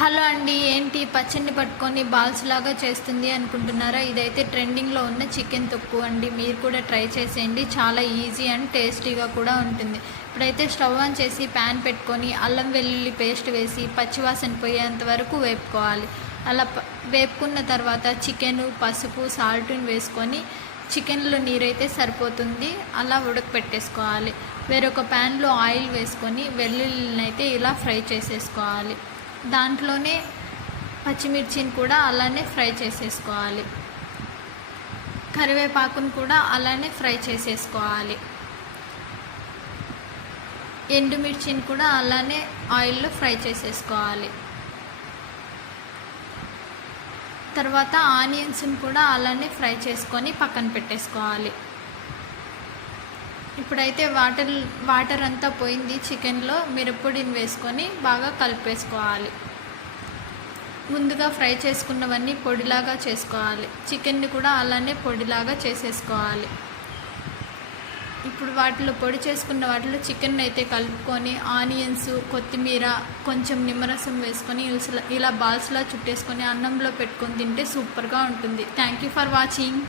Hello అండి, ఏంటి పచ్చడిని పట్టుకొని బాల్స్ లాగా చేస్తుంది అనుకుంటున్నారా? ఇదైతే ట్రెండింగ్లో ఉన్న చికెన్ తొక్కు అండి. మీరు కూడా ట్రై చేసేయండి. చాలా ఈజీ అండ్ టేస్టీగా కూడా ఉంటుంది. ఇప్పుడైతే స్టవ్ ఆన్ చేసి ప్యాన్ పెట్టుకొని అల్లం వెల్లుల్లి పేస్ట్ వేసి పచ్చివాసన పోయేంత వరకు వేపుకోవాలి. అలా వేపుకున్న తర్వాత చికెను, పసుపు, సాల్ట్ని వేసుకొని చికెన్లో నీరైతే సరిపోతుంది, అలా ఉడకపెట్టేసుకోవాలి. వేరొక ప్యాన్లో ఆయిల్ వేసుకొని వెల్లుల్లిని అయితే ఇలా ఫ్రై చేసేసుకోవాలి. దాంట్లోనే పచ్చిమిర్చిని కూడా అలానే ఫ్రై చేసేసుకోవాలి. కరివేపాకును కూడా అలానే ఫ్రై చేసేసుకోవాలి. ఎండుమిర్చిని కూడా అలానే ఆయిల్లో ఫ్రై చేసేసుకోవాలి. తర్వాత ఆనియన్స్ని కూడా అలానే ఫ్రై చేసుకొని పక్కన పెట్టేసుకోవాలి. ఇప్పుడైతే వాటర్ అంతా పోయింది. చికెన్లో మిరప్పొడిని వేసుకొని బాగా కలిపేసుకోవాలి. ముందుగా ఫ్రై చేసుకున్నవన్నీ పొడిలాగా చేసుకోవాలి. చికెన్ని కూడా అలానే పొడిలాగా చేసేసుకోవాలి. ఇప్పుడు పొడి చేసుకున్న వాటిలో చికెన్ అయితే కలుపుకొని ఆనియన్స్, కొత్తిమీర, కొంచెం నిమ్మరసం వేసుకొని ఇలా బాల్స్లా చుట్టేసుకొని అన్నంలో పెట్టుకొని తింటే సూపర్గా ఉంటుంది. Thank you for watching.